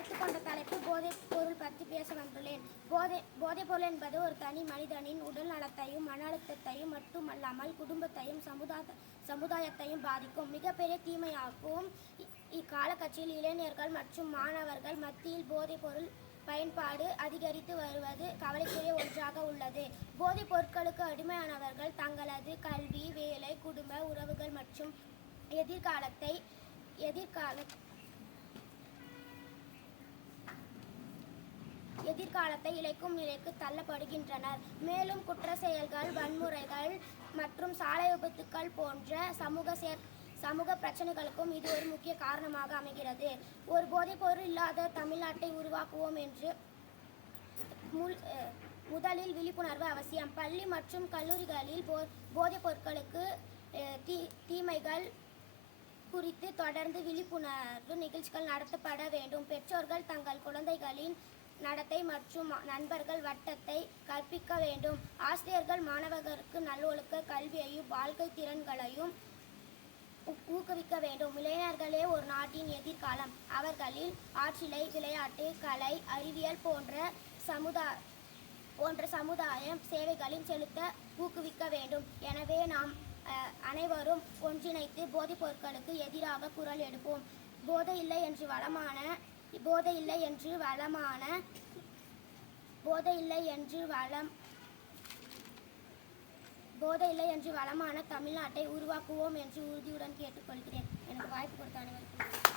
எடுத்துக்கொண்ட தலைப்பு போதைப் பொருள் பற்றி பேச வந்துள்ளேன். போதைப் பொருள் என்பது ஒரு தனி மனிதனின் உடல் நலத்தையும் மன அழுத்தத்தையும் மட்டுமல்லாமல் குடும்பத்தையும் சமுதாயத்தையும் பாதிக்கும் மிகப்பெரிய தீமையாகும். இக்காலகட்சியில் இளைஞர்கள் மற்றும் மாணவர்கள் மத்தியில் போதைப் பொருள் பயன்பாடு அதிகரித்து வருவது கவலைக்குரிய ஒன்றாக உள்ளது. போதைப் பொருட்களுக்கு அடிமையானவர்கள் தங்களது கல்வி, வேலை, குடும்ப உறவுகள் மற்றும் எதிர்காலத்தை இழக்கும் நிலைக்கு தள்ளப்படுகின்றனர். மேலும் குற்ற செயல்கள், வன்முறைகள் மற்றும் சாலை விபத்துக்கள் போன்ற சமூக பிரச்சனைகளுக்கும் இது ஒரு முக்கிய காரணமாக அமைகிறது. ஒரு போதைப்பொருள் இல்லாத தமிழ்நாட்டை உருவாக்குவோம் என்று முதலில் விழிப்புணர்வு அவசியம். பள்ளி மற்றும் கல்லூரிகளில் போதைப் பொருட்களுக்கு தீமைகள் குறித்து தொடர்ந்து விழிப்புணர்வு நிகழ்ச்சிகள் நடத்தப்பட வேண்டும். பெற்றோர்கள் தங்கள் குழந்தைகளின் நடத்தை மற்றும் நண்பர்கள் வட்டத்தை கற்பிக்க வேண்டும். ஆசிரியர்கள் மாணவர்களுக்கு நல்லொழுக்க கல்வியையும் வாழ்க்கை திறன்களையும் ஊக்குவிக்க வேண்டும். இளைஞர்களே ஒரு நாட்டின் எதிர்காலம். அவர்களில் ஆற்றலை விளையாட்டு, கலை, அறிவியல் போன்ற சமுதாய சேவைகளில் செலுத்த ஊக்குவிக்க வேண்டும். எனவே நாம் அனைவரும் ஒன்றிணைத்து போதைப் பொருட்களுக்கு எதிராக குரல் எடுப்போம். போதை இல்லை என்று வளமான தமிழ்நாட்டை உருவாக்குவோம் என்று உறுதியுடன் கேட்டுக்கொள்கிறேன். எனக்கு வாய்ப்பு கொடுத்த அனைவருக்கும்